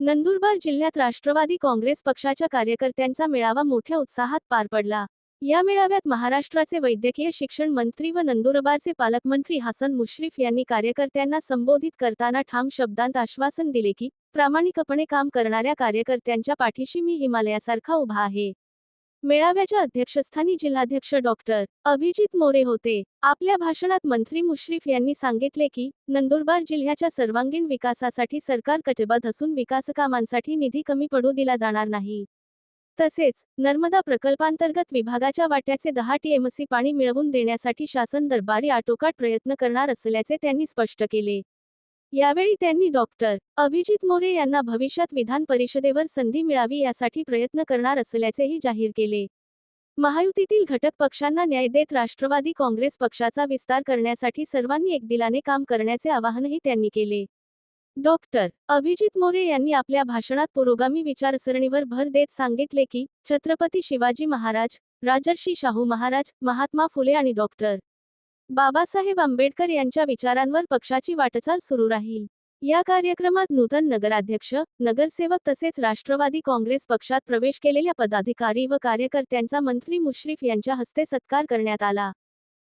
नंदुरबार जिल्ह्यात राष्ट्रवादी काँग्रेस पक्षाच्या कार्यकर्त्यांचा मेळावा मोठ्या उत्साहात पार पडला। या मेळाव्यात महाराष्ट्राचे वैद्यकीय शिक्षण मंत्री व नंदुरबारचे पालकमंत्री हसन मुश्रीफ यांनी कार्यकर्त्यांना संबोधित करताना ठाम शब्दांत आश्वासन दिले की प्रामाणिकपणे काम करणाऱ्या कार्यकर्त्यांच्या पाठीशी मी हिमालयासारखा उभा आहे। मेळाव्याच्या अध्यक्षस्थानी जिल्हाध्यक्ष डॉक्टर अभिजित मोरे होते। आपल्या भाषणात मंत्री मुश्रीफ यांनी सांगितले की नंदुरबार जिल्ह्याच्या सर्वांगीण विकासासाठी सरकार कटिबद्ध असून विकासकामांसाठी निधी कमी पडू दिला जाणार नाही। तसेच नर्मदा प्रकल्पांतर्गत विभागाच्या वाट्याचे 10 टीएमसी पाणी मिळवून देण्यासाठी शासन दरबारी आटोकाट प्रयत्न करणार असल्याचे त्यांनी स्पष्ट केले। यावेळी त्यांनी डॉक्टर अभिजित मोरे यांना भविष्यात विधान परिषदेवर संधी मिळावी यासाठी प्रयत्न करणार असल्याचेही जाहीर केले। महायुतीतील घटक पक्षांना न्याय देत राष्ट्रवादी काँग्रेस पक्षाचा विस्तार करण्यासाठी सर्वांनी एकदिलाने काम करण्याचे आवाहनही त्यांनी केले। डॉक्टर अभिजित मोरे यांनी आपल्या भाषणात पुरोगामी विचारसरणीवर भर देत सांगितले की छत्रपती शिवाजी महाराज, राजर्षी शाहू महाराज, महात्मा फुले आणि डॉक्टर बाबासाहेब आंबेडकर यांच्या विचारांवर पक्षाची वाटचाल सुरू राहील। या कार्यक्रमात नूतन नगराध्यक्ष, नगरसेवक तसेच राष्ट्रवादी काँग्रेस पक्षात प्रवेश केलेल्या पदाधिकारी व कार्यकर्त्यांचा मंत्री मुश्रीफ यांच्या हस्ते सत्कार करण्यात आला।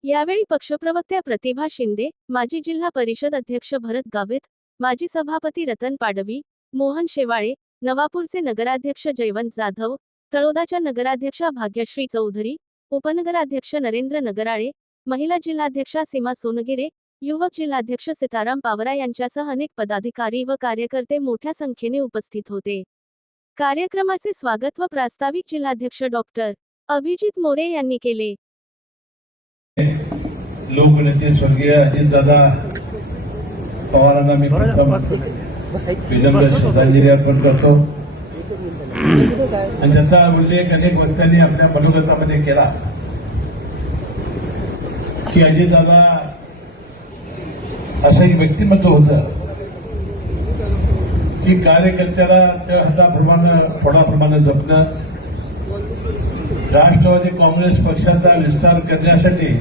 यावेळी पक्षप्रवक्त्या प्रतिभा शिंदे, माजी जिल्हा परिषद अध्यक्ष भरत गावित, माजी सभापती रतन पाडवी, मोहन शेवाळे, नवापूरचे नगराध्यक्ष जयवंत जाधव, तळोदाच्या नगराध्यक्षा भाग्यश्री चौधरी, उपनगराध्यक्ष नरेंद्र नगराळे, महिला जिल्हाध्यक्षा सीमा सोनगिरे, युवक जिल्हाध्यक्ष सीताराम पावरा यांच्यासह अनेक पदाधिकारी व कार्यकर्ते मोठ्या संख्येने उपस्थित होते। कार्यक्रमाचे स्वागत व प्रास्ताविक जिल्हाध्यक्ष डॉक्टर अभिजित मोरे यांनी केले। लोकनेते स्वर्गीय अजितदादा पवारांना मी प्रथम विनम्र श्रद्धांजली अर्पण करतो आणि त्याचा उल्लेख अनेक वक्त्यांनी आपल्या मनोगतामध्ये केला की अजितदादा असं एक व्यक्तिमत्व होतं की कार्यकर्त्याला त्या हाताप्रमाणे फोडाप्रमाणे जपणं, राष्ट्रवादी काँग्रेस पक्षाचा विस्तार करण्यासाठी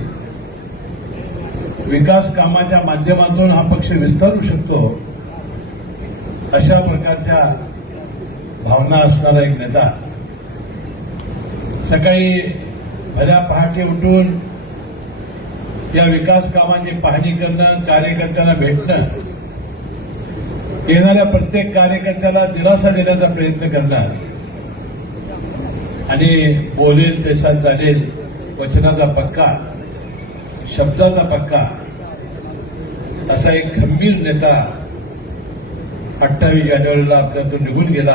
विकास कामाच्या माध्यमातून हा पक्ष विस्तारू शकतो अशा प्रकारच्या भावना असणारा एक नेता। सकाळी भल्या पहाटे उठून या विकास कामांची पाहणी करणं, कार्यकर्त्यांना भेटणं, येणाऱ्या प्रत्येक कार्यकर्त्याला दिलासा देण्याचा प्रयत्न करणं आणि बोलेल तसा चालेल, वचनाचा पक्का, शब्दाचा पक्का असा एक खंबीर नेता 28 जानेवारीला आपल्यातून निघून गेला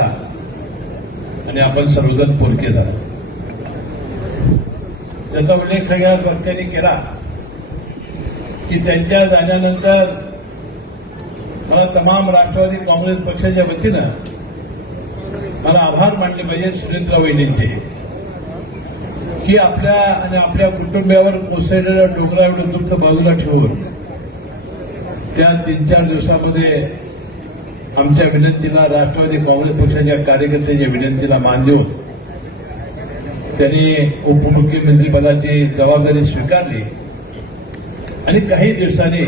आणि आपण सर्वजण पोरके झालो। त्याचा उल्लेख सगळ्या वक्त्यांनी केला की त्यांच्या जाण्यानंतर मला तमाम राष्ट्रवादी काँग्रेस पक्षाच्या वतीनं मला आभार मानले पाहिजे सुनेत्रा वहिनींचे की आपल्या आणि आपल्या कुटुंबियावर कोसळलेल्या डोंगरा एवढं दुःख बाजूला ठेवून त्या 3-4 दिवसामध्ये आमच्या विनंतीला, राष्ट्रवादी काँग्रेस पक्षाच्या कार्यकर्त्यांच्या विनंतीला मान देऊन त्यांनी उपमुख्यमंत्रीपदाची जबाबदारी स्वीकारली आणि काही दिवसांनी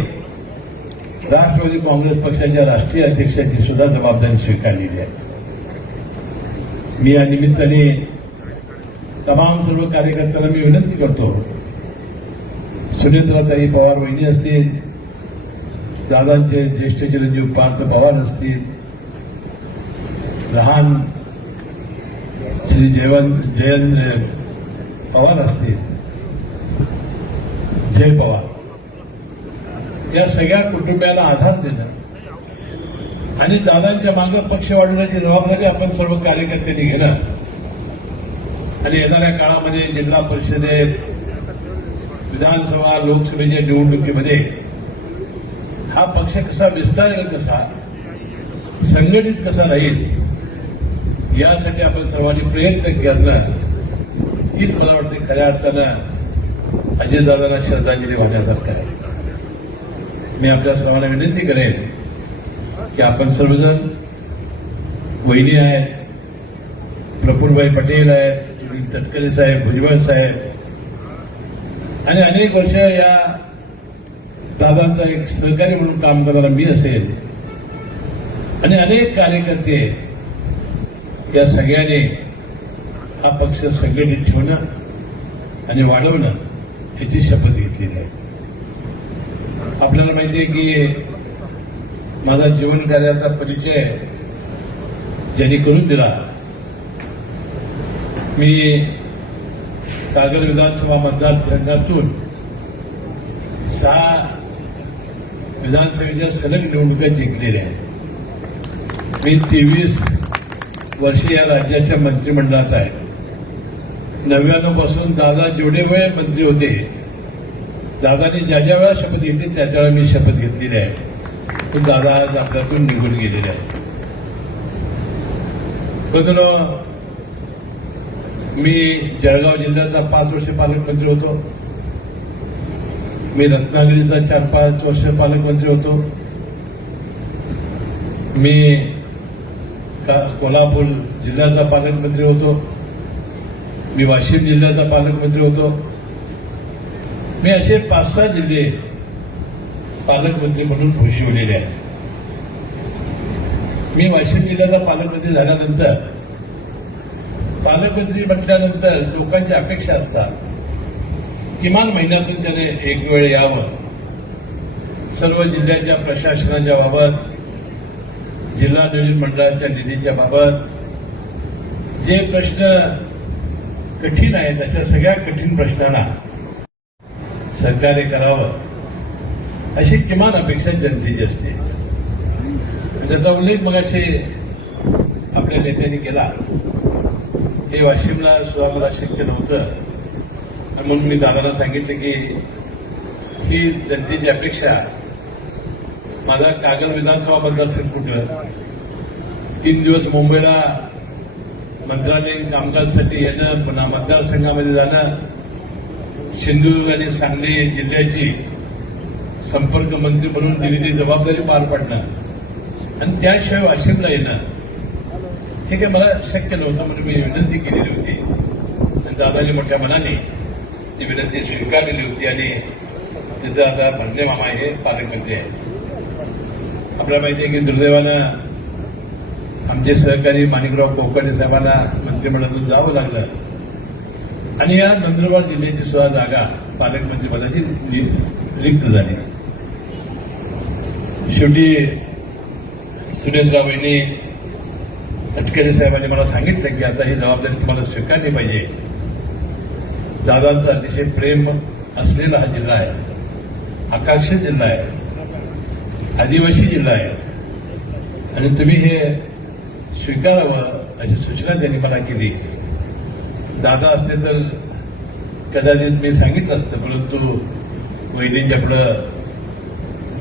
राष्ट्रवादी काँग्रेस पक्षाच्या राष्ट्रीय अध्यक्षाची सुद्धा जबाबदारी स्वीकारलेली आहे। मी या निमित्ताने तमाम सर्व कार्यकर्त्यांना मी विनंती करतो, सुनेत्राताई पवार वहिनी असतील, दादांचे ज्येष्ठ चिरंजीव पार्थ पवार असतील, लहान श्री जयंत पवार असतील, जय पवार, या सगळ्या कुटुंबियाला आधार देणं आणि दादांच्या मागे पक्ष वाढवण्याची जबाबदारी आपण सर्व कार्यकर्त्यांनी घेणं आणि येणाऱ्या काळामध्ये जिल्हा परिषदेत, विधानसभा, लोकसभेच्या निवडणुकीमध्ये हा पक्ष कसा विस्तारेल, कसा संघटित कसा राहील यासाठी आपण सर्वांनी प्रयत्न करणं हीच मला वाटते खऱ्या अर्थानं अजितदादांना श्रद्धांजली वाहण्यासारखं आहे। मी आपल्या सर्वांना विनंती करेन की आपण सर्वजण, वहिनी आहेत, प्रफुल्लभाई पटेल आहेत, तटकरे साहेब, भुजबळ साहेब आणि अनेक वर्ष या दादांचा एक सहकारी म्हणून काम करणारा मी असेल आणि अनेक कार्यकर्ते या सगळ्यांनी हा पक्ष संघटित ठेवणं आणि वाढवणं याची शपथ घेतलेली आहे. आपल्याला माहिती आहे की माझा जीवन कार्याचा परिचय ज्यांनी करून दिला, मी कागल विधानसभा मतदारसंघातून 6 विधानसभेच्या सलग निवडणुका जिंकलेल्या आहेत. मी 23 वर्षे या राज्याच्या मंत्रिमंडळात आहे. 99 पासून दादा जेवढे वेळ मंत्री होते, दादानी ज्या ज्या वेळा शपथ घेतली त्या वेळा मी शपथ घेतलेली आहे. पण दादा आज आपल्यातून निघून गेलेले आहे. पण मी जळगाव जिल्ह्याचा 5 वर्ष पालकमंत्री होतो. मी रत्नागिरीचा 4-5 वर्ष पालकमंत्री होतो. मी कोल्हापूर जिल्ह्याचा पालकमंत्री होतो. मी वाशिम जिल्ह्याचा पालकमंत्री होतो. मी असे 5-6 जिल्हे पालकमंत्री म्हणून घोषवलेले आहेत. मी वाशिम जिल्ह्याचा पालकमंत्री झाल्यानंतर, पालकमंत्री म्हटल्यानंतर लोकांच्या अपेक्षा असतात किमान महिन्यातून त्याने एक वेळ यावं, सर्व जिल्ह्याच्या प्रशासनाच्या बाबत, जिल्हा नियोजन मंडळाच्या निधीच्या बाबत जे प्रश्न कठीण आहेत अशा सगळ्या कठीण प्रश्नांना सहकार्य करावं अशी किमान अपेक्षा जनतेची असते. त्याचा उल्लेख मगाशी आपल्या नेत्यांनी केला. हे वाशिमला सुद्धा मला शक्य नव्हतं आणि म्हणून मी दादाला सांगितलं की ही जनतेची अपेक्षा. माझा कागल विधानसभा मतदारसंघ कुठं 3 दिवस मुंबईला मंत्रालयीन कामकाजासाठी येणं, पुन्हा मतदारसंघामध्ये जाणं, सिंधुदुर्ग आणि सांगली जिल्ह्याची संपर्क मंत्री म्हणून दिलेली जबाबदारी पार पाडणं आणि त्याशिवाय वाशिमला येणं हे काही मला शक्य नव्हतं. म्हणून मी विनंती केलेली होती आणि दादाजी मोठ्या मनाने ती विनंती स्वीकारलेली होती आणि तिथं आता भंडे मामा हे पालकमंत्री आहेत. आपल्याला माहिती आहे की दुर्दैवानं आमचे सहकारी माणिकराव कोकाटे साहेबांना मंत्रिमंडळातून जावं लागलं आणि या नंदुरबार जिल्ह्याची सुद्धा जागा पालकमंत्रीपदाची रिक्त झाली. शेवटी सुरेंद्ररावांनी तटकरे साहेबांनी मला सांगितलं की आता ही जबाबदारी तुम्हाला स्वीकारली पाहिजे. दादांचा अतिशय प्रेम असलेला हा जिल्हा आहे, आकांक्षित जिल्हा आहे, आदिवासी जिल्हा आहे आणि तुम्ही हे स्वीकारावं अशी सूचना त्यांनी मला केली. दादा असते तर कदाचित मी सांगितलं असतं, परंतु वहिनींच्या पुढं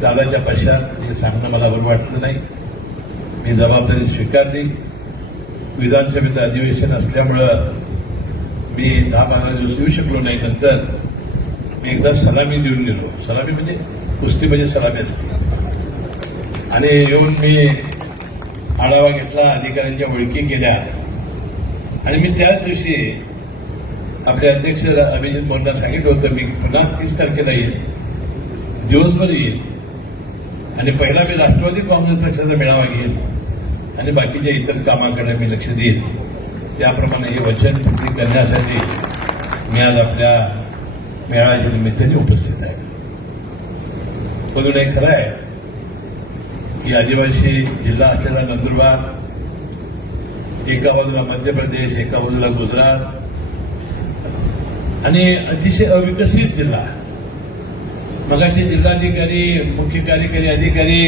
दादाच्या पश्चात हे सांगणं मला बरं वाटलं नाही. मी जबाबदारी स्वीकारली. विधानसभेचं अधिवेशन असल्यामुळं मी 10-15 दिवस येऊ शकलो नाही. नंतर मी एकदा सलामी देऊन गेलो. सलामी म्हणजे कुस्तीमध्ये सलामी असते. आणि येऊन मी आढावा घेतला, अधिकाऱ्यांच्या ओळखी केल्या आणि मी त्याच दिवशी आपले अध्यक्ष अभिजित मोहनला सांगितलं होतं मी पुन्हा 30 तारखेला येईल, दिवसभर येईल आणि पहिला मी राष्ट्रवादी काँग्रेस पक्षाचा मेळावा घेईल आणि बाकीच्या इतर कामाकडे मी लक्ष देईल. त्याप्रमाणे हे वचन पूर्ती करण्यासाठी मी आज आपल्या मेळाव्याच्या निमित्ताने उपस्थित आहे. म्हणून हे खरं आहे की आदिवासी जिल्हा असलेला नंदुरबार, एका बाजूला मध्य प्रदेश, एका बाजूला गुजरात आणि अतिशय अविकसित जिल्हा. मगाशी जिल्हाधिकारी, मुख्य कार्यकारी अधिकारी,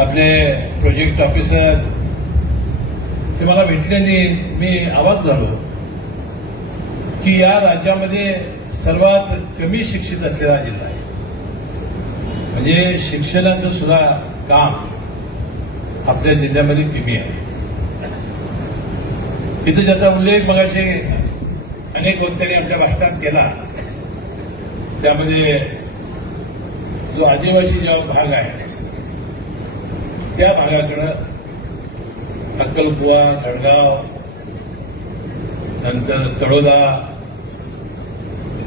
आपले प्रोजेक्ट ऑफिसर ते मला भेटल्याने मी आवाज झालो की या राज्यामध्ये सर्वात कमी शिक्षित असलेला जिल्हा आहे. म्हणजे शिक्षणाचं सुद्धा काम आपल्या जिल्ह्यामध्ये कमी आहे. तिथे ज्याचा उल्लेख मगाशी अनेक वक्त्यांनी आपल्या भाषणात केला, त्यामध्ये जो आदिवासी जो भाग आहे त्या भागाकडं अक्कलकुवा, जळगाव, नंतर तळोदा.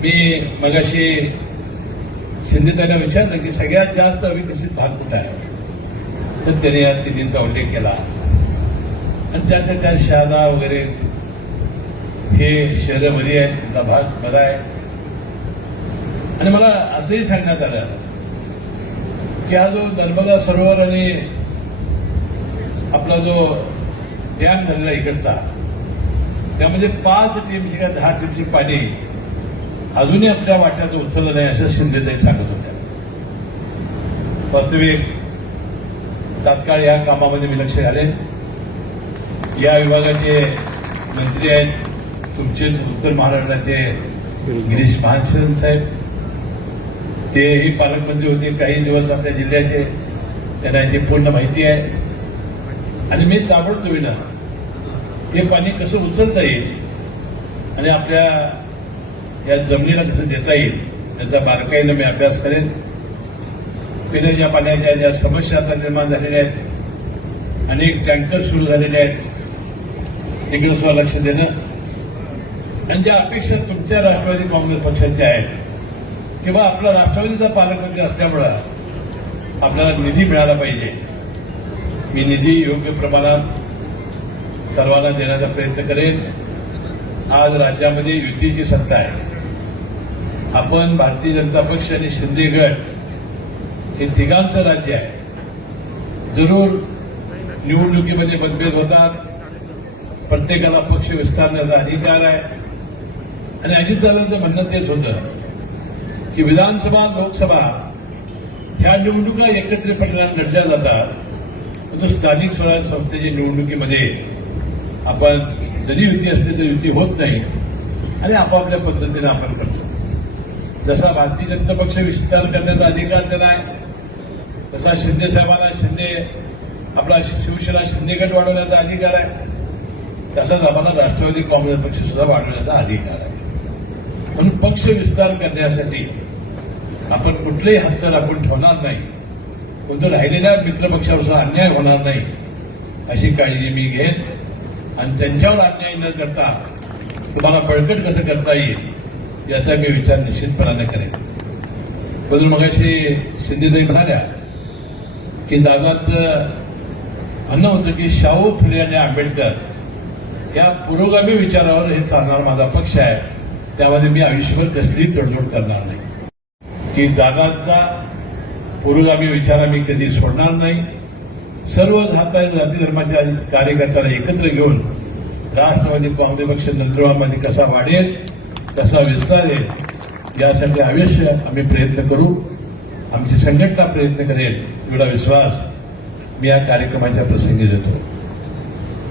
मी मगाशी शिंदे त्यांना विचारलं की सगळ्यात जास्त अविकसित भाग कुठे आहे, तर त्याने या तिन्हींचा उल्लेख केला. आणि त्या शहादा वगैरे हे शहरं बरी आहेत, त्याचा भाग बरा आहे. आणि मला असंही सांगण्यात आलं की हा जो नर्मदा सरोवर आणि आपला जो डॅम झालेला इकडचा, त्यामध्ये 5 टीएमसी का 10 टीएमसी पाणी अजूनही आपल्या वाट्यात उचललं नाही, असं शिंदेताई सांगत होत्या. वास्तविक तात्काळ या कामामध्ये मी लक्ष घालेन. या विभागाचे मंत्री आहेत तुमचे उत्तर महाराष्ट्राचे गिरीश महाजन साहेब, तेही पालकमंत्री होते काही दिवस आपल्या जिल्ह्याचे, त्यांना याची पूर्ण माहिती आहे. आणि मी ताबडतोबीनं हे पाणी कसं उचलता येईल आणि आपल्या या जमिनीला कसं देता येईल याचा बारकाईनं मी अभ्यास करेन. पिण्याच्या पाण्याच्या ज्या समस्या आता निर्माण झालेल्या आहेत, अनेक टँकर सुरू झालेले आहेत, तिकडे सुद्धा लक्ष देणं. आणि ज्या अपेक्षा तुमच्या राष्ट्रवादी काँग्रेस पक्षाच्या आहेत किंवा आपला राष्ट्रवादीचा पालकमंत्री असल्यामुळं आपल्याला निधी मिळाला पाहिजे, मी निधी योग्य प्रमाणात सर्वांना देण्याचा प्रयत्न करेन. आज राज्यामध्ये युतीची सत्ता आहे. आपण भारतीय जनता पक्ष आणि शिंदे गट हे तिघांचं राज्य आहे. जरूर निवडणुकीमध्ये मतभेद होतात, प्रत्येकाला पक्ष विस्तारण्याचा अधिकार आहे. आणि अजितदादांचं म्हणणं तेच होतं की विधानसभा लोकसभा ह्या निवडणुका एकत्रितपणे लढल्या जातात, परंतु स्थानिक स्वराज्य संस्थेच्या निवडणुकीमध्ये आपण जरी युती असली तरी युती होत नाही आणि आपापल्या पद्धतीने आपण करतो. जसा भारतीय जनता पक्ष विस्तार करण्याचा अधिकार त्यांना आहे, तसा शिंदे साहेबांना आपला शिवसेना शिंदे गट वाढवण्याचा अधिकार आहे, तसाच आम्हाला राष्ट्रवादी काँग्रेस पक्ष सुद्धा वाढवण्याचा अधिकार आहे. म्हणून पक्ष विस्तार करण्यासाठी आपण कुठलेही हातचं राखून ठेवणार नाही, परंतु राहिलेल्या मित्रपक्षावर सुद्धा अन्याय होणार नाही अशी काळजी मी घेईन. आणि त्यांच्यावर अन्याय न करता तुम्हाला बळकट कसं करता येईल याचा मी विचार निश्चितपणाने करेन. म्हणून मगाशी शिंदेताई म्हणाल्या की दादाचं म्हणणं होतं की शाहू फुले आणि आंबेडकर या पुरोगामी विचारावर हे चालणारा माझा पक्ष आहे, त्यामध्ये मी आयुष्यभर कसलीही तडजोड करणार नाही. की दादांचा पुरोगामी विचार आम्ही कधी सोडणार नाही. सर्व जाती धर्माच्या कार्यकर्त्यांना एकत्र घेऊन राष्ट्रवादी काँग्रेस पक्ष नंदुरबारमध्ये कसा वाढेल, कसा विस्तारेल यासाठी अवश्य आम्ही प्रयत्न करू. आमची संघटना प्रयत्न करेल एवढा विश्वास मी या कार्यक्रमाच्या प्रसंगी देतो.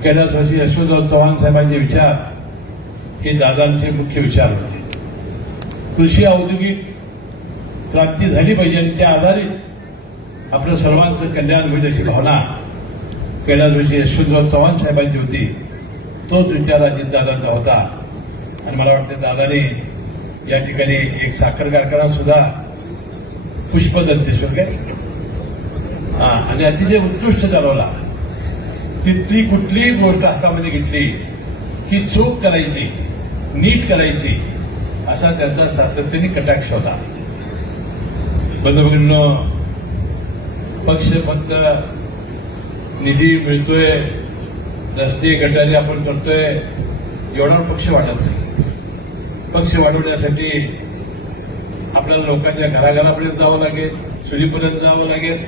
कैलास वर्षी यशवंतराव चव्हाण साहेबांचे विचार हे दादांचे मुख्य विचार होते. कृषी औद्योगिक क्रांती झाली पाहिजे आणि त्या आधारित आपलं सर्वांचं कल्याण होईल अशी भावना कैलास वर्षी यशवंतराव चव्हाण साहेबांची होती. तोच विचार अजितदादांचा होता. आणि मला वाटतं दादाने या ठिकाणी एक साखर कारखाना सुद्धा पुष्पदंतेश्वर आणि अतिशय उत्कृष्ट चालवला. तिथली कुठलीही गोष्ट हातामध्ये घेतली की चूक करायची, नीट करायची असा त्यांचा सातत्याने कटाक्ष होता. बंधुभगिनींनो, पक्ष फक्त निधी मिळतोय, रस्ते गटारी आपण करतोय एवढा पक्ष वाढत नाही. पक्ष वाढवण्यासाठी आपल्याला लोकांच्या घराघरापर्यंत जावं लागेल, चुलीपर्यंत जावं लागेल.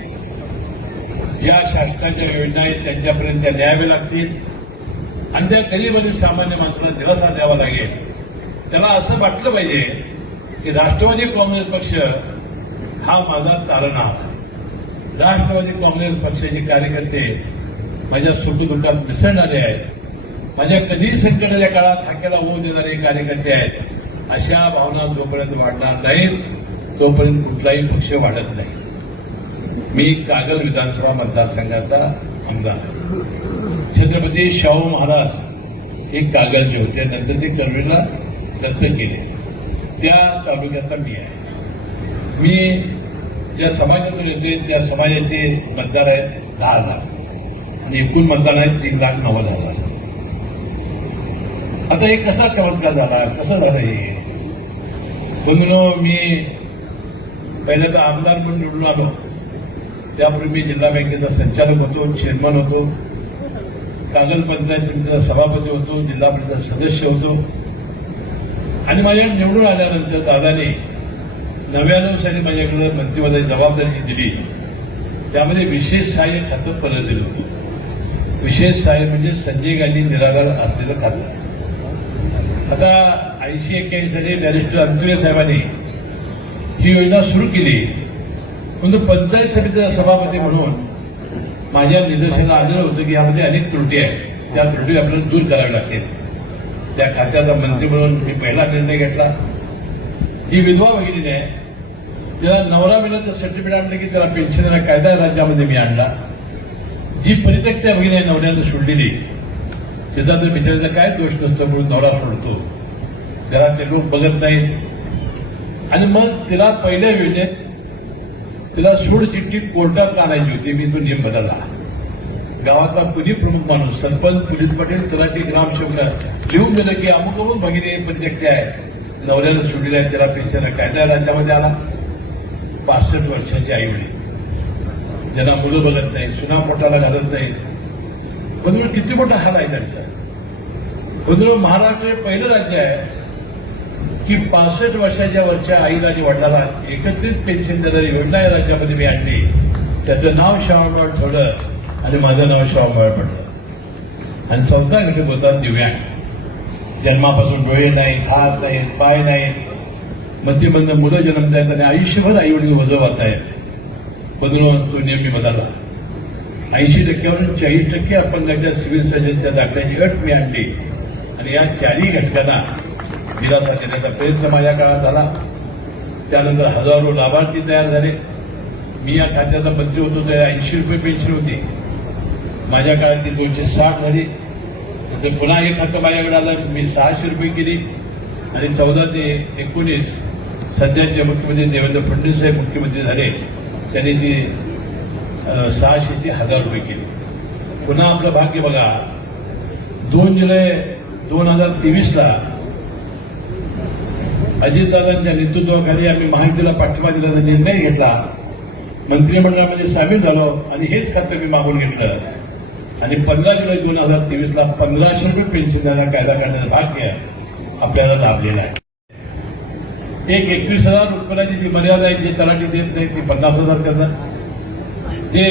ज्या शासनाच्या योजना आहेत त्यांच्यापर्यंत त्या न्याव्या लागतील आणि त्या गरीब सामान्य माणसाला दिलासा द्यावा लागेल. त्याला असं वाटलं पाहिजे की राष्ट्रवादी काँग्रेस पक्ष हा माझा तारणा आहे. राष्ट्रवादी काँग्रेस पक्षाचे कार्यकर्ते माझ्या सुखदुःखात मिसळणारे आहेत, माझ्या कधीही संकटाच्या काळात हाकेला होऊ देणारे कार्यकर्ते आहेत. अशा भावना जोपर्यंत वाढणार नाहीत तोपर्यंत कुठलाही पक्ष वाढत नाही. मी कागल विधानसभा मतदारसंघाचा आमदार आहे. छत्रपती शाहू महाराज हे कागलचे होते, नंतर ते कर्वेला दत्तक केले. त्या तालुक्याचा मी आहे. मी ज्या समाजातून येते त्या समाजाचे मतदार आहेत 10,000 आणि एकूण मतदार आहेत 3,90,000. आता हे कसा चमत्कार झाला, कसं झालं हे? म्हणून मी पहिल्यांदा आमदार म्हणून निवडून आलो. त्यापूर्वी मी जिल्हा बँकेचा संचालक होतो, चेअरमन होतो. कागल पंचायत समितीचा सभापती होतो, जिल्हा परिषद सदस्य होतो आणि माझ्या निवडून आल्यानंतर दादाने 99 साली माझ्याकडे मंत्रिपदाची जबाबदारी दिली. त्यामध्ये विशेष सहाय्य खातं परत दिलं होतं. विशेष सहाय्य म्हणजे संजय गांधी निराधार असलेलं खातं. आता 80-81 साली बॅरिस्टर अंतुरे साहेबांनी ही योजना सुरू केली, परंतु पंचायत समितीचा सभापती म्हणून माझ्या निदर्शनाला आलेलं होतं की यामध्ये अनेक त्रुटी आहेत. त्या त्रुटी आपल्याला दूर कराव्या लागतील. त्या खात्याचा मंत्री म्हणून मी पहिला निर्णय घेतला. जी विधवा भगिनी आहे त्याला नवरा मिळालं सर्टिफिकेट आणलं की त्याला पेन्शन देण्याचा कायदा राज्यामध्ये मी आणला. जी परित्यक्त्या भगिनी आहे नवऱ्यानं सोडलेली, त्याचा तर बिचाराचा काय दोष नसतो म्हणून नवरा सोडतो, त्याला ते लोक बघत नाहीत आणि मग तिला पहिल्या योजनेत तिला सूड चिठ्ठी कोर्टात आणायची होती. मी तो नियम बदलला. गावातला कुणी प्रमुख माणूस सरपंच, पोलीस पाटील, तलाठी, ग्रामसेवक लिहून दिलं की अमुक अमुक भगिनी परित्यक्त्या आहे, नवऱ्यानं सोडलेला आहे, त्याला पेन्शन कायदा राज्यामध्ये आला. 65 वर्षाची आई वडील, ज्यांना मुलं बघत नाही, सुना पोटाला घालत नाही. बंधू किती मोठा हाल आहे त्यांचा. बंधू महाराष्ट्र हे पहिलं राज्य आहे की 65 वर्षाच्या वरच्या आईला आणि वडिलाला एकत्रित पेन्शन देणारी योजना या राज्यामध्ये मी आणली. त्याचं नाव शाहूमळ ठेवलं आणि माझं नाव शाहूमळ पडलं. आणि चौथा घटक होता दिव्यांग. जन्मापासून डोळे नाहीत, हात नाहीत, पाय नाहीत, मध्यमंद मुलं जन्मत आहेत आणि आयुष्यभर आईवडील वजवत आहेत. बदलून तो नियम मी बदलला. 80% 40% अपंगाच्या सिव्हिल सर्जनच्या दाखल्याची अट मी आणली आणि या 4ही घटकांना दिलासा देण्याचा प्रयत्न माझ्या काळात झाला. त्यानंतर हजारो लाभार्थी तयार झाले. मी या खात्याचा मंत्री होतो त्या 80 रुपये पेन्शन होती. माझ्या काळात ती 260 झाली. नंतर पुन्हा एक खातं माझ्याकडे आलं, मी 600 रुपये केली आणि 14 ते 19 सध्याचे मुख्यमंत्री देवेंद्र फडणवीस साहेब मुख्यमंत्री झाले, त्यांनी ती 600 ची 1000 रुपये केली. पुन्हा आपलं भाग्य बघा, 2 जुलै 2023ला अजितदादांच्या नेतृत्वाखाली आम्ही महायुतीला पाठिंबा दिल्याचा निर्णय घेतला. मंत्रिमंडळामध्ये सामील झालो आणि हेच खातं मी मागून घेतलं आणि 15 जुलै 2023ला 1500 रुपये पेन्शन देण्याचा कायदा करण्याचं भाग्य आपल्याला लाभलेलं आहे. एक 21,000 उत्पन्नाची जी मर्यादा आहे, जी तलाठी देत नाही, ती 50,000 करणं. जे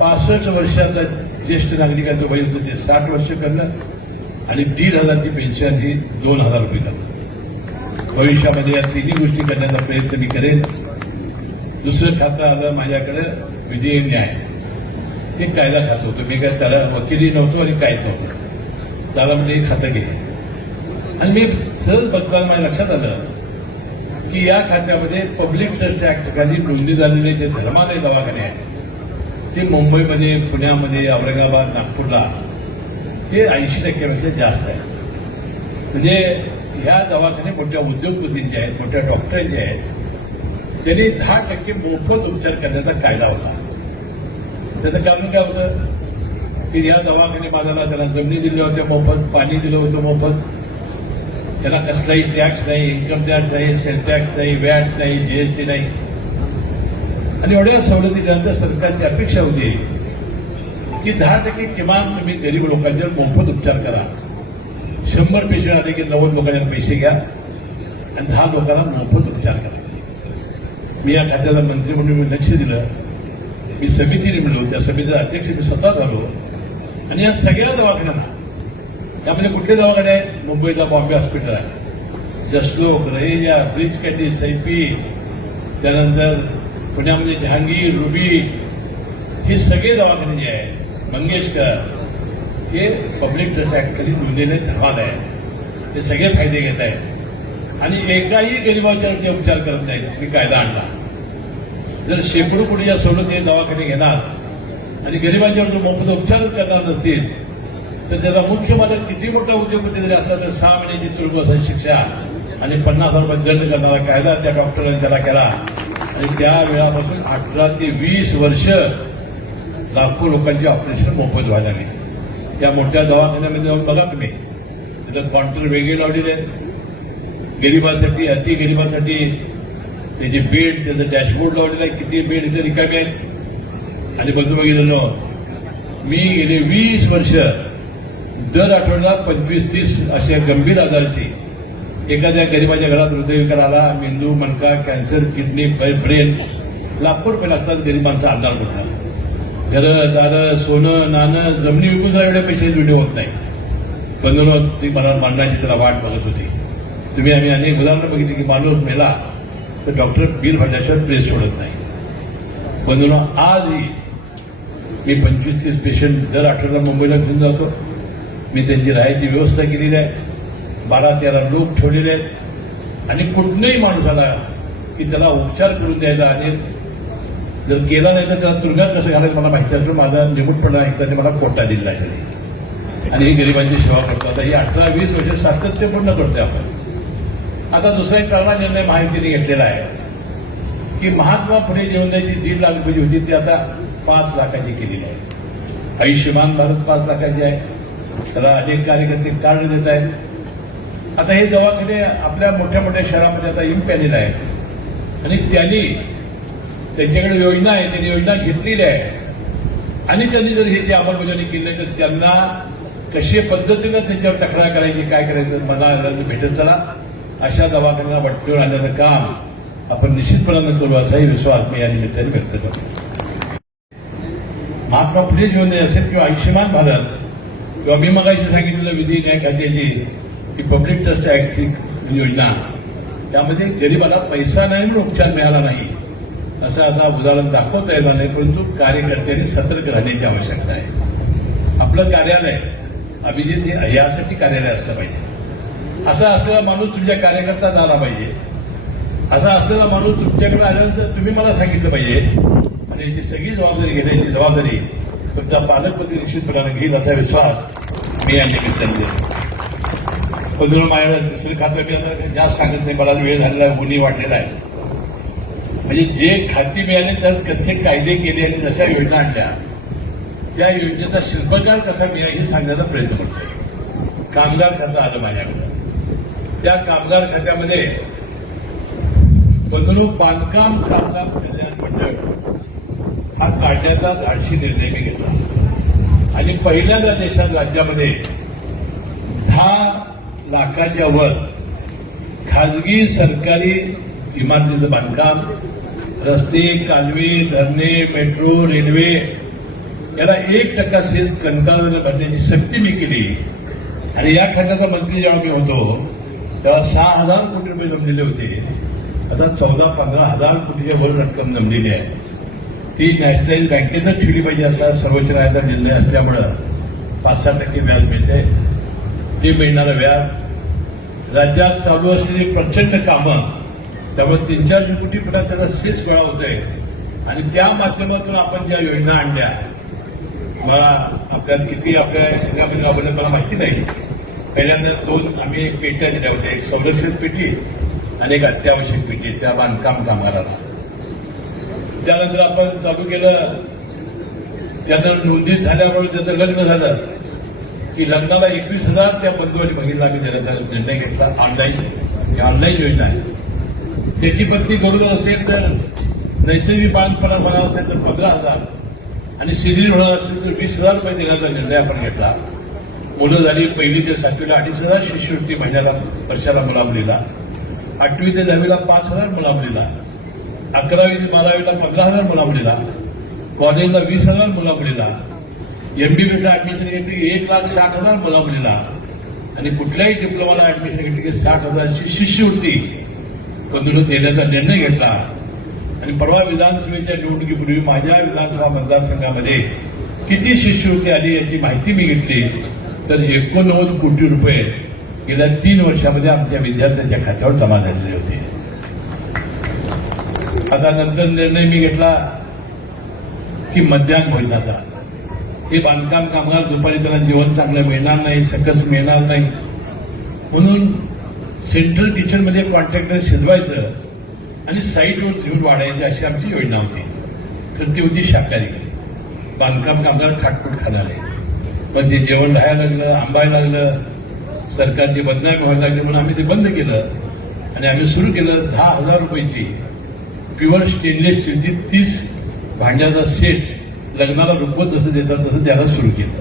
65 वर्षाचा ज्येष्ठ नागरिकाचं वय होतं ते 60 वर्ष करणं आणि 1,500 ची पेन्शन ही 2,000 रुपये करणं. भविष्यामध्ये या तिन्ही गोष्टी करण्याचा प्रयत्न मी करेन. दुसरं खातं आलं माझ्याकडे विधी न्याय. ते कायदा खातं होतं. मी काय त्याला वकिली नव्हतो आणि काहीच नव्हतं. त्याला म्हणजे हे खातं घे आणि मी सहज बघताना माझ्या लक्षात आलं की या खात्यामध्ये पब्लिक ट्रस्ट ऍक्ट खाली नोंदणी झालेले जे धर्मालय दवाखाने आहेत ते मुंबईमध्ये, पुण्यामध्ये, औरंगाबाद, नागपूरला ते 80% जास्त आहे. म्हणजे ह्या दवाखाने मोठ्या उद्योगपतींचे आहेत, मोठ्या डॉक्टरांचे आहेत. त्यांनी 10% मोफत उपचार करण्याचा कायदा होता. त्याचं कारण काय होतं की या दवाखाने बाजाराला त्याला जमिनी दिल्या होत्या मोफत, पाणी दिलं होतं मोफत, त्याला कसलाही टॅक्स नाही, इन्कम टॅक्स नाही, सेल टॅक्स नाही, वॅट नाही, जीएसटी नाही. आणि एवढ्या सवलतीनंतर सरकारची अपेक्षा होती की 10% किमान तुम्ही गरीब लोकांच्यावर मोफत उपचार करा. 100 पेशंट आले की 90 लोकांना पैसे घ्या आणि 10 लोकांना मोफत उपचार करा. मी या खात्याला मंत्री म्हणून मी लक्ष दिलं. मी समिती नेमलो, त्या समितीचा अध्यक्ष मी स्वतः झालो आणि या सगळ्या दवाखान्यांना, त्यामध्ये कुठले दवाखाने आहेत, मुंबईला बॉम्बे हॉस्पिटल आहे, जसलोक, रहेजा, ब्रिज कॅटी, सैफी, त्यानंतर पुण्यामध्ये जहांगीर, रुबी, हे सगळे दवाखाने जे आहेत, मंगेशकर, हे पब्लिक ट्रस्ट ऍक्ट खाली नोंदलेले धर्मालय आहे. ते सगळे फायदे घेत आहेत आणि एकाही गरीबाच्या उपचार करत नाहीत. मी कायदा आणला. जर शेकडो कोटीच्या सवलती दवाखाने घेणार आणि गरिबांच्यावर जो मोफत उपचार करणार नसतील तर त्याचा मुख्य मालक किती मोठा उद्योगपती जरी असला तर 6 महिन्याची तुरुंगवासाची शिक्षा आणि 50,000 रुपये दंड करणारा कायदा त्या डॉक्टरांनी त्याला केला. आणि त्या वेळापासून 18 ते 20 वर्ष लाखो लोकांची ऑपरेशन मोफत व्हायला लागली. त्या मोठ्या दवाखान्यामध्ये जाऊन बघा तुम्ही, तिथं काउंटर वेगळे लावलेले आहेत. गरिबासाठी, अति गरिबासाठी त्याचे बेड, त्याचं डॅशबोर्ड लावलेलं आहे, किती बेड इथे रिकामे आहेत. आणि बघून बघितलं मी गेले 20 वर्ष दर आठवड्याला 25-30 अशा गंभीर आजाराची एखाद्या गरिबाच्या घरात हृदयविकार आला, मेंदू, मणका, कॅन्सर, किडनी, ब्रेन, लाखो रुपये लागतात गरिबांचा आजार करतात. घरं, दारं, सोनं, नाणं, जमिनी विकून एवढे पैसे जुडे होत नाही. बंधून ती मला मरणाची त्याला वाट बघत होती. तुम्ही आम्ही अनेक उदाहरणं बघितली की माणूस मेला तर डॉक्टर बिल भरल्याशिवाय प्रेस सोडत नाही. बंधून आजही मी 25-30 पेशंट दर आठवड्याला मुंबईला घेऊन जातो. मी त्यांची राहायची व्यवस्था केलेली आहे. 12-13 लोक ठेवलेले आहेत आणि कुठलाही माणूस आला की त्याला उपचार करून द्यायचा आणि जर केला नाही तर त्याला तुरुंगात कसं घालायचं मला माहिती असलं. माझा निमूटपणा एकदा मला कोटा दिला आहे आणि ही गरिबांची सेवा करतो. आता ही 18-20 वर्ष सातत्यपूर्ण करतोय आपण. आता दुसरा एक चांगला निर्णय महायुतीने घेतलेला आहे की महात्मा फुले जीवनदायीची 1.5 लाख रुपयाची होती ती आता 5 लाखाची केलेली आहे. आयुष्यमान भारत 5 लाखाची आहे. त्याला अनेक कार्यकर्ते कार्ड देत आहेत. आता हे दवाखाने आपल्या मोठ्या मोठ्या शहरामध्ये आता येऊन पॅनेल आहेत आणि त्यांच्याकडे योजना आहे. त्यांनी योजना घेतलेली आहे आणि त्यांनी जर ह्याची अंमलबजावणी केली नाही तर त्यांना कशा पद्धतीनं त्यांच्यावर तक्रार करायची, काय करायचं मला भेटत चला. अशा दवाखान्याला वटणीवर आणण्याचं काम आपण निश्चितपणानं करू असाही विश्वास मी या निमित्ताने व्यक्त करतो. महात्मा फुले जीवनदायी असेल किंवा आयुष्यमान भारत किंवा मी मगाशी सांगितलेलं विधी न्याय खात्याची की पब्लिक ट्रस्ट ऍक्टची योजना, त्यामध्ये गरिबाला पैसा नाही म्हणून उपचार मिळाला नाही असं आता उदाहरण दाखवता येणार नाही. परंतु कार्यकर्त्यांनी सतर्क राहण्याची आवश्यकता आहे. आपलं कार्यालय अभिजित हे यासाठी कार्यालय असलं पाहिजे. असा असलेला माणूस तुमच्या कार्यकर्त्यात आला पाहिजे. असा असलेला माणूस तुमच्याकडे आल्यानंतर तुम्ही मला सांगितलं पाहिजे आणि याची सगळी जबाबदारी घेण्याची जबाबदारी तुमचा पालकमंत्री निश्चितपणाने घेईल असा विश्वास मी या निमित्ताने देतो. पण माझ्या दुसरं खातं मी आता जास्त सांगत नाही. मला वेळ झालेला आहे, गुन्हे वाढलेला आहे. म्हणजे जे खाती मिळाले त्यात कसे कायदे केले आणि जशा योजना आणल्या त्या योजनेचा शिल्पकार कसा मिळाला हे सांगण्याचा प्रयत्न करतोय. कामगार खातं आलं माझ्याकडे. त्या कामगार खात्यामध्ये बंधनूक बांधकाम कामगार कल्याण मंडळ हा काढण्याचा धाडसी निर्णय मी घेतला आणि पहिल्यांदा देशात राज्यामध्ये 10 लाखाच्या वर खाजगी सरकारी इमारतीचं बांधकाम, रस्ते, कालवे, धरणे, मेट्रो, रेल्वे याला 1% सेस कंटाळून भरण्याची सक्ती मी केली. आणि या खात्याचा मंत्री जेव्हा मी होतो तेव्हा 6,000 कोटी रुपये जमलेले होते. आता 14-15 हजार कोटीच्या वर रक्कम जमलेली आहे. ती नॅशनलाइज बँकेतच ठेवली पाहिजे असा सर्वोच्च न्यायालयाचा निर्णय असल्यामुळं 5-6% व्याज मिळते. ते मिळणारं व्याज राज्यात चालू असलेली प्रचंड कामं त्यामुळे 300-400 कोटीपर्यंत त्याचा सेस गोळा होतोय आणि त्या माध्यमातून आपण ज्या योजना आणल्या मला आपल्यात किती आपल्या जिल्ह्यामध्ये राबवल्या मला माहिती नाही. पहिल्यांदा 2 आम्ही एक पेट्या दिल्या होत्या, एक संरक्षण पेटी आणि एक अत्यावश्यक पेटी त्या बांधकाम कामगाराला. त्यानंतर आपण चालू केलं. त्यानंतर नोंदणी झाल्यामुळे त्याचं लग्न झालं की लग्नाला 21,000 त्या बंधू आणि भगिनीला आम्ही देण्याचा निर्णय घेतला. ऑनलाईन योजना आहे. त्याची पत्नी गरोदर असेल तर नैसर्गिक बाळंतपणा होणार असेल तर 15,000 आणि सिजरी होणार असेल तर 20,000 रुपये देण्याचा निर्णय आपण घेतला. मुलं झाली 1ली ते 7वीला 2,500 शिष्यवृत्ती महिन्याला वर्षाला मुलामुलीला, 8वी ते 10वीला 5,000 मुलामुलीला, 11वी ते 12वीला 15,000 मुलामुलीला, कॉलेजला 20,000 मुलामुलीला, MBBला ऍडमिशन घेतली 1,60,000 मुलामुलीला आणि कुठल्याही डिप्लोमाला ऍडमिशन घेतली की 60,000ची शिष्यवृत्ती बंधून देण्याचा निर्णय घेतला. आणि परवा विधानसभेच्या निवडणुकीपूर्वी माझ्या विधानसभा मतदारसंघामध्ये किती शिष्यवृत्ती आली याची माहिती मी घेतली तर 89 कोटी रुपये गेल्या 3 वर्षामध्ये आमच्या विद्यार्थ्यांच्या खात्यावर जमा झालेले होते. आता नंतर निर्णय मी घेतला की मध्यान्ह भोजनाचा. हे बांधकाम कामगार दुपारी त्यांना जेवण चांगलं मिळणार नाही, सकस मिळणार नाही म्हणून सेंट्रल किचनमध्ये कॉन्ट्रॅक्टर शिजवायचं आणि साईटवर घेऊन वाढायची अशी आमची योजना होती. तर ती होती शाकाहारी. बांधकाम कामगार खाटपूट खाणारे. पण ते जेवण राहायला लागलं, आंबायला लागलं, सरकारची बदनामी व्हायला लागली म्हणून आम्ही ते बंद केलं आणि आम्ही सुरू केलं 10,000 रुपयाची प्युअर स्टेनलेस स्टीलची 30 भांड्याचा सेट लग्नाला रुखवत जसं देतात तसं त्याला सुरू केलं.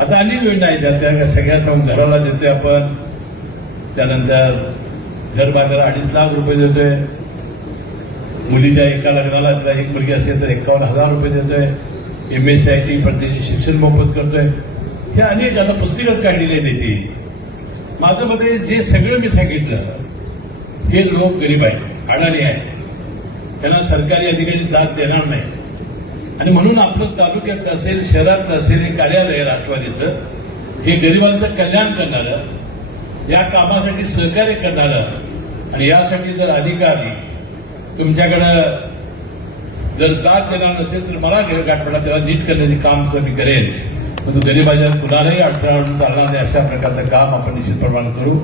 आता अनेक योजना आहेत त्या सगळ्या घराला देतोय आपण. त्यानंतर घर बांधायला 2.5 लाख रुपये देतोय. मुलीच्या एका लग्नाला तिला एक मुलगी असेल तर 51,000 रुपये देतोय. MSCIT प्रत्येक शिक्षण मोफत करतोय. हे अनेक आता पुस्तकच काढलेली आहे त्याची. माझं मध्ये जे सगळं मी सांगितलं हे लोक गरीब आहेत, अडाणी आहेत, त्यांना सरकारी अधिकारी दाद देणार नाही. आणि म्हणून आपलं तालुक्यात असेल शहरात असेल हे कार्यालय राष्ट्रवादीचं हे गरिबांचं कल्याण करणारं, या कामासाठी सहकार्य करणारं आणि यासाठी जर अधिकारी तुमच्याकडं जर दाद देणार नसेल तर मला गाठपडा त्याला नीट करण्याचे काम मी करेन. परंतु गरिबाच्या कुणालाही अडथळा चालणार नाही अशा प्रकारचं काम आपण निश्चितप्रमाणे करू.